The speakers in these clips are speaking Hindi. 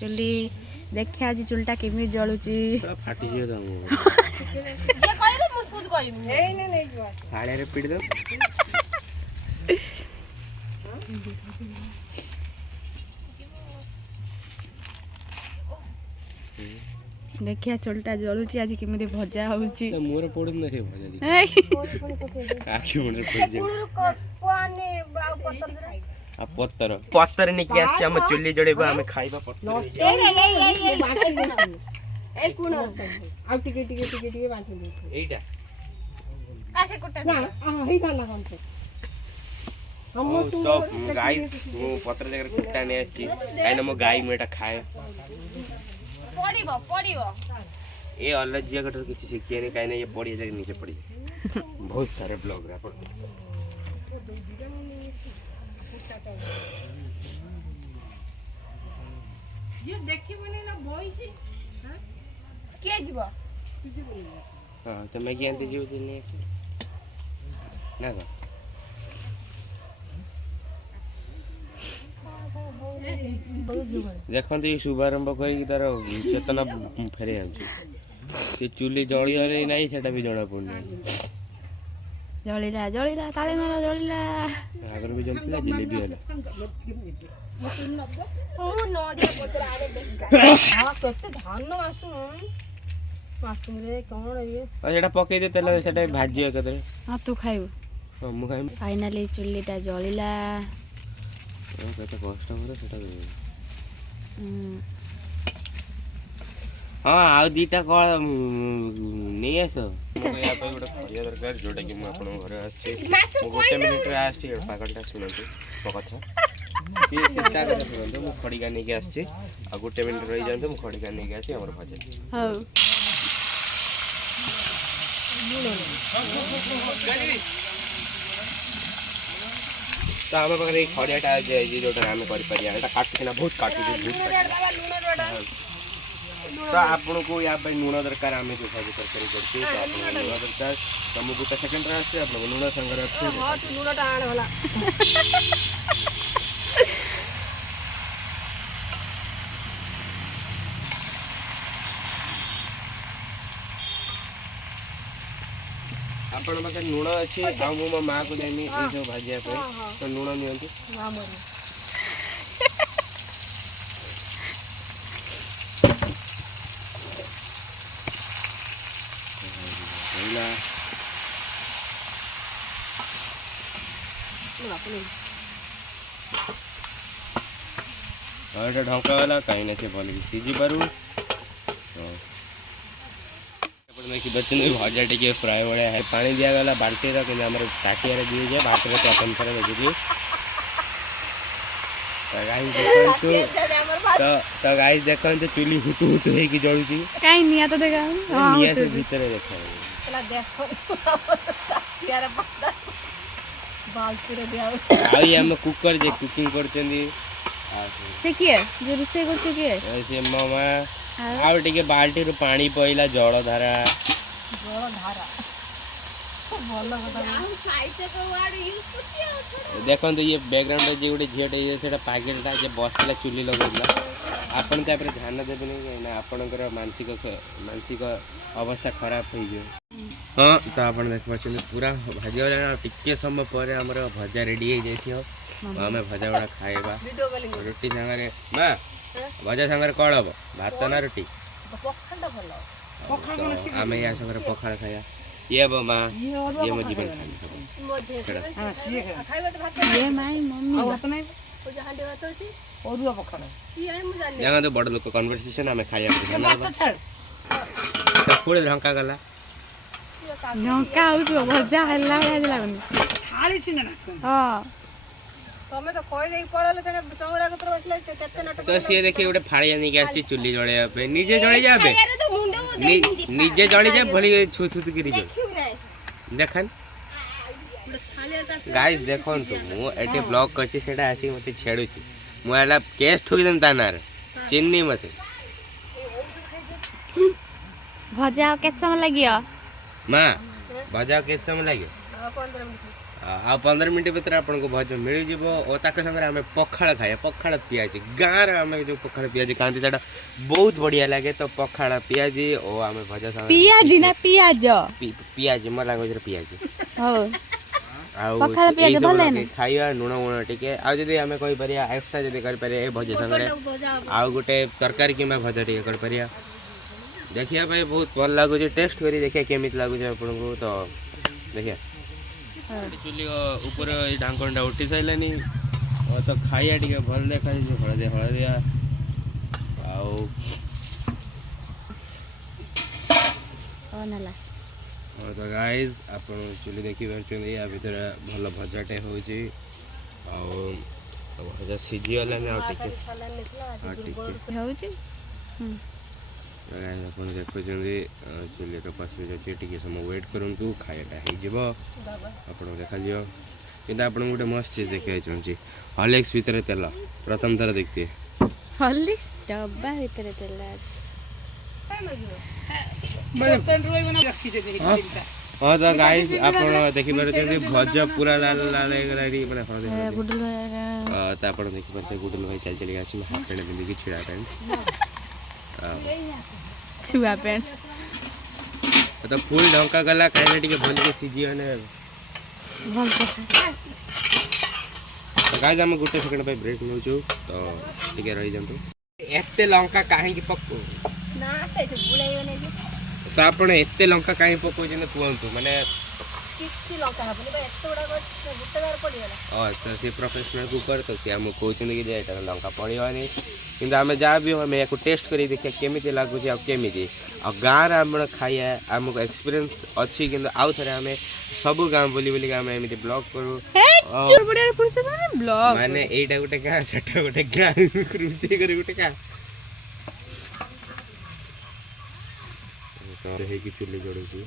चुली देखिए आज चुलटा केमी जलुची फाटी जे दम जे करबे मु सुद करबी ए ने नै जो हाड़े रे पिट दो देखिए चुलटा जलुची आज केमी भजा होउची मोर पड़न न रे भजा दी काकी मोर पड़ जे पानी बाउ पत्थर आ पत्थर पत्थर ने के आछी हम चुल्ली जड़ेबा हम खाइबा पत्थर ए कोन आ टिके बांधी दे एटा कासे कुटा ना हे दाना कोन से हम तो गाइस मु पत्थर जगर कुटा ने आछी काइना मो गाई मेटा खाए पड़ीबो ए अलजिया कटर किछि सिखिए ने काइना ये पड़ी जगर नीचे पड़ी बहुत सारे ब्लॉग रे अपन जे देखिबने ना भइसी हां के जीव हां तो मैं जानते जीव दिने ना को देखते ये शुभारंभ करी तार चेतना फेरे आछी चुली जली हले नहीं सेटा भी जणा पड़ना जलिला जलिला ताले मारा जलिला आगर भी जलती जिलेबी हला मु नडिया पत्र आरे देख हां कते धान मासु रे कोन ये आ सेटा पके दे तेल सेटा भाजी एकतरे हां तू खाइबो हां मु खाइम फाइनली चुल्लीटा जलिला कते कष्ट करे सेटा हाँ आ दीटा कल नहीं आस खड़िया दरकार जोटा कि मुझे घर आसे गोटे मिनिट आसटी पागलटा शुणु मो कथा ये सीता कथा शुणु मुझे खड़िका नहीं आसची आ गोटे मिनिट रही जाते मुझे खड़िका नहीं आसी आम भजा तो आम पाखे खड़ियाटा जोटा आम कर काटुना बहुत काटुचे तो आपन को या लुण दरकार आम जो भाजी तरकारी करते तो आप लुण दरकार तो मुझे गोटे सेकेंड आसे आप लुण संगे आपण पाखे लुण अच्छी आ मो माँ को जानी सब भाजिया तो लुण नि ढंका वाला कहीं ना भल सीझी पारू बच्चन भजा टे फ्राए भाया है पानी दिगला बाल्टी रखी टाटिया दी जाए भात प्रथम थर देखिए तो गाइस देखो चुली हुटु हुटु होगी जलुची कहीं निया तो देखा निया से भीतर देखा कुकर जे कुकिंग करचंदी से किए जो रुसे करते किए से मामा आउ टिके बाल्टी रो पानी पइला जल धारा देखो ये बैकग्राउंड जे गोटे झीटे ये पागलटा जे बसला चुली लगेला आपन ता पर ध्यान देबे ना आपनकर मानसिक अवस्था खराब हो गयो हाँ तो आप देख पार्टी पूरा भाजी वाला टिके समय पर आम भजा रेडी हो जाए आम भजा गुड़ा खाइबा रोटी सांगे माँ भजा सांगे कौन हम भात ना रोटी आम या संगे पखाड़ खाया ये बो माँ ये मो जीवन जगह तो बड़ लोग कन्वर्सेशन आम खाया पूरे ढंका गला ढंका हो भजा हल्ला लागुनी थाली छिन ना हां तमे तो कोई देख पड़ले तने चौरा कतर बसले केते नट तो सी देखिए गोटे फाड़िया नहीं आसी चुली जळे पे निजे जळे जाबे निजे जळे जा भली छु छु गिरी जा देखन गाइस देखन तो मु एटे ब्लॉग करछि सेटा आसी मते छेडुछि मु एला केस ठोकी देम तानार चिन्नी मते भजा के समय लागियो मां भजा के समय लागियो आ 15 मिनट भितर आपको भज मिल जीव और ताक संगे आम पखाड़ खाए पखाड़ पियाज गाँव आम जो पखाड़ पियाज खाते हैं बहुत बढ़िया लगे तो पखाड़ पियाज और आम भजा संगे पियाज ना पियाज पियाज मोर लैंग्वेज पियाज हो पखाड़ पियाज भल है खाइबा लुण वुण टिके आ जदि आम कहि परिया एक्स्ट्रा जदि कर परिया ए भजा संगे आ गोटे तरकारी किंबा भजा टिके कर परिया देखिया भाई बहुत भल लागुचे टेस्ट करी देखिया केमित लागुचे आपनको तो देखिया चुली ऊपर ढांकणटा उठी सारानी और तो खाइया टिके भल देखा हलदिया हलदिया आउ और तो गाइज आप चुली देखी पार्टी या भर भल भजाटे होची भजा सीझी गला आप देखुं चुली पास टे समय वेट करूँ खायाटा हो देखा कि आप गोटे मस्त चीज देखा चाहिए हॉर्लिक्स भितर तेल प्रथम थर देखते हॉर्लिक्स डब्बा भितर तेल हाँ तो गाइस आप देखी पारे भजा पूरा लाल लाल मैंने तो आप देखी पारे गुडुल भाई चल चल आस हाफ पैंट पिंधिकी छिड़ा पैंट छुआ पैंट तो फुल ढंका गला खाइले टिके भल के सीझी माने भल तो गाइस हम गुटे सेकंड पे ब्रेक नउचू तो टिके रही जंतु एते लंका काहे की पक्को ना ते बुलाइयो नै तो आपण एते लंका काहे पक्को जने कहंतु माने किछि लंका हबनी बा एते बडा गुटे बार पडियाला तो से प्रोफेशनल कुकर तो से हम कहउछन कि जे एटा लंका पडिवानी किंतु आम जहाँ भी आम या टेस्ट कर देखिए केमी लगुच आमी आ गाँव आम खाइए आमको एक्सपीरियंस अच्छी कि आउ थे आम सब गाँव बुली बुलिक आम एमती ब्लॉग करूँ माने एटा गोटे गाँ सेटा गोटे गाँ रोषे कर गोटे गाँ चुली जड़ू देखिए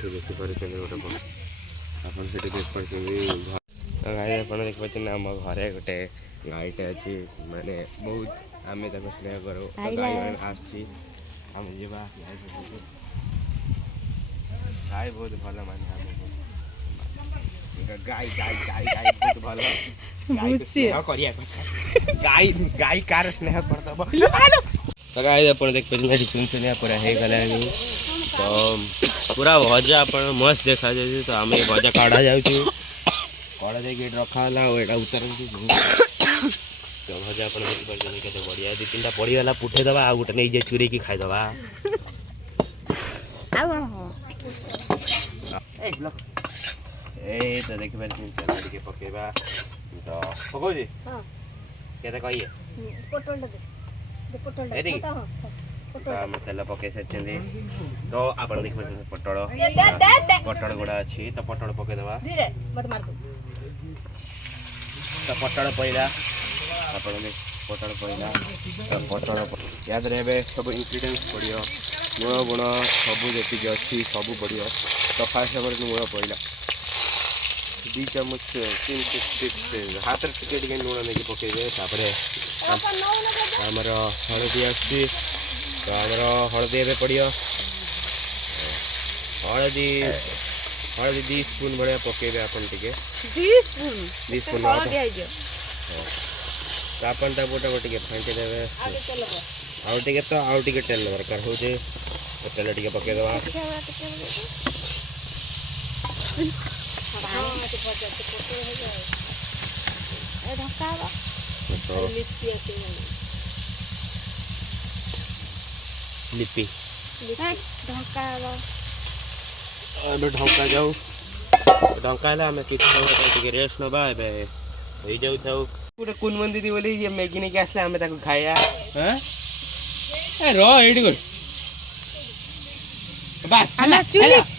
गोटे आप देखिए आम घरे गोटे गाईटे अच्छी माने बहुत आम स्नेह करूँ गाई आम जा गाई बहुत भल माने गाई गाई गाई गाई बहुत भल गाई गाई कार स्नेह करदब तो गाई आप देख पारे पूरा हो गला तो पूरा भजा आप मस्त देखा जाए तो आम भजा काढ़ा जा कड़ा दे रखा है उतर तो भजा आप देखिए बढ़िया दु तीन पड़गला पुठेदबा आ गोटे नहीं चूरे की खाईदबा ए तो देखी पारे पकेबा तो पकौजी केते कहिए तेल पकई सारी तो आप देखिए पटल पटल गुड़ा अच्छी तो पटल पकईदबा तो पटल पड़ा आप पटल पड़ा तो पटल या सब इनग्रेडिएंट्स पड़ो लुण गुण सब जी अच्छी सब पड़ो तो फास्ट लुण पड़ा 2 चम्मच 3 हाथ टे लुण नहीं पकईबे आमर हलदी आसी तो आमर हलदी ए पड़ो हलदी हलदी 2 स्पून भाया पकईबे आपन टिके 2 स्पून तो आपन गोटे गोटे फांटी देवे आउ टिके तो आउ टिके तेल दरकार हो तो तेल टिके पकईदबा लिपि ढंका जाऊ ढंका आम कि रेस्ट नवा हो जाऊ गोटे कुन दीदी बोली ये मैगी नहीं आसले आम खाया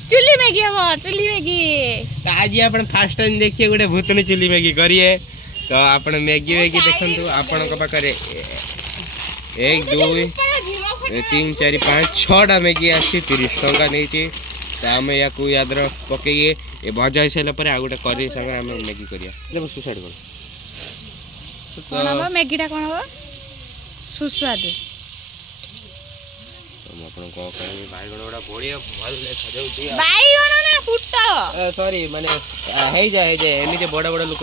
चुली मैगी हम चुली मैगी आज आप फास्ट टाइम देखिए गोटे भूतनी चुली मैगी करिए तो आप मैगी वैगी देखु आपण पाखे 1 2 3 4 5 6टा मैगी आसी 30 टंका नहीं तो आम या याद्र पकईए ये भजा हो सारापर आ गए करी सागर आम मैगी करिया सुसाइड कौन हम मैगीटा कौन हम सुस्वादु ଆପଣ କ'ଣ କହିବି ବାଇଗଣ ଗୁଡ଼ା ବଢ଼ିଆ ଭଲ ଦେଖାଯାଉଛି। ବାଇଗଣ ନା ପୋଟଳ? ସରି ମାନେ ହେଇଯାଏ ଏମିତି ବଡ଼ ବଡ଼ ଲୋକ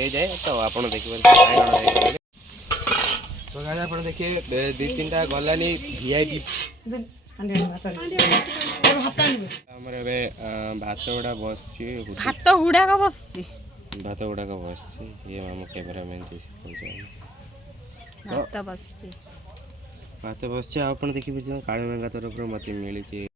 ହେଇଯାଏ ତ ଆପଣ ଦେଖିପାରୁଛନ୍ତି ବାଇଗଣ ହେଇଗଲେ। ତ ଗାଈ ଆପଣ ଦେଖିବେ 2-3ଟା ଗଲାନି VIP। ଆମର ଏବେ ଭାତ ଗୁଡ଼ା ବସିଛି ଭାତ ଗୁଡାକ ବସିଛି। ଭାତ ଗୁଡ଼ାକ ବସିଛି ଇଏ ଆମ କ୍ୟାମେରାମ୍ୟାନ୍ ଭାତ ବସିଛି। ଭାତ ବସିଛି ଆଉ ଆପଣ ଦେଖିପାରୁଛନ୍ତି କାଳୁନାଗା ତରଫରୁ ମୋତେ ମିଳିଛି